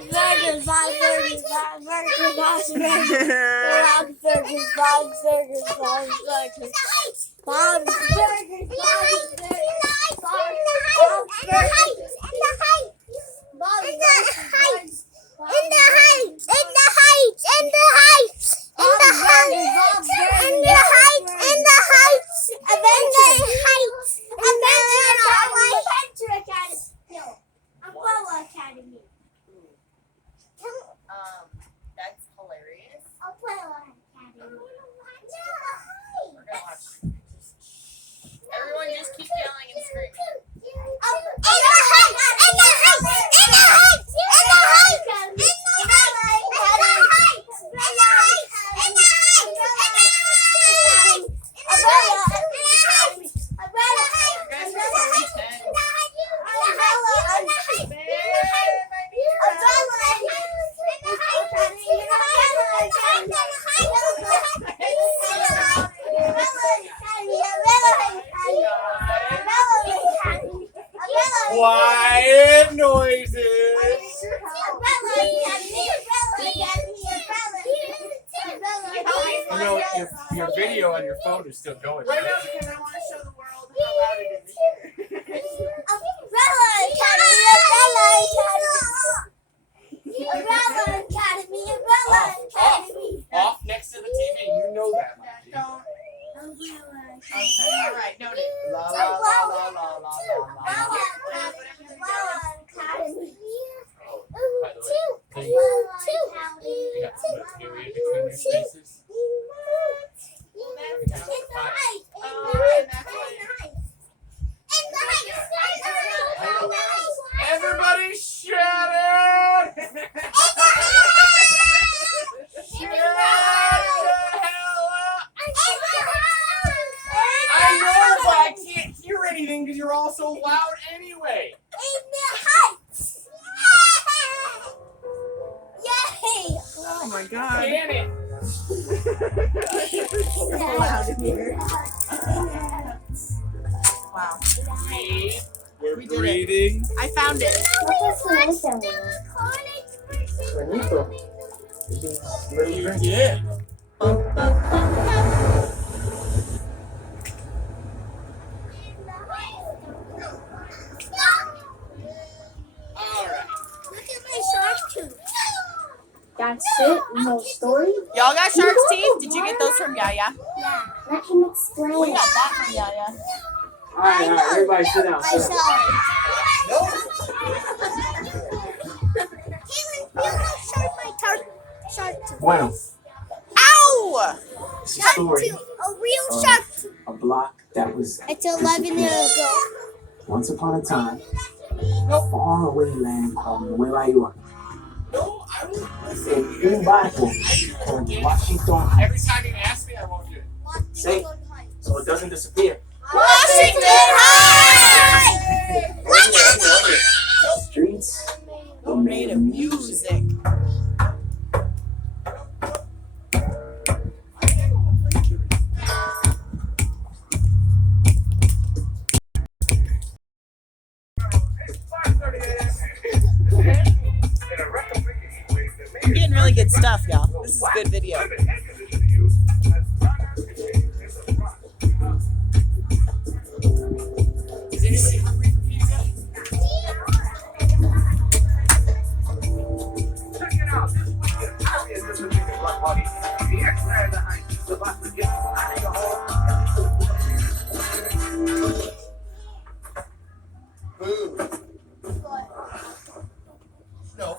Burgers, five burgers, five burgers, five burgers. Five burgers, five burgers, five burgers. Five burgers, That's hilarious. We're gonna watch. Everyone just keep yelling and screaming. Quiet noises. You know, your video on your phone is still going. I Right? know, because I want to show the world how loud it is here. Off next to the TV. You know that, Mikey. Don't. Okay, all right, noted. La la la la la la la. Oh, by the way, you got some period between your spaces. Everybody shut it! Shut the hell up! I know, but I can't hear anything because you're all so loud anyway. Oh my god. Damn it! So loud in here. Wow. We're We did it. breathing. I found it. You did. All right. That's it? No story? Y'all got shark's teeth? Did you get those from Yaya? Yeah. Let him explain. We got that from Yaya. All right, everybody sit down. I saw it. Shark tooth. Bueno, Ow! it's a story A real shark tooth. of a block that was It's 11 years ago. once upon a time far away land called Nueva York. No, I won't listen. In un barco called Washington Heights. Every time you ask me, I won't do it. Say, so it doesn't disappear. Washington Heights! Streets were Made of music. I'm getting really good stuff, y'all. This is good video. Is anybody hungry for pizza? Check it out. This weekend, Harriet is the biggest block party. The extra in the Heights is about to get out of your home. Boom. No,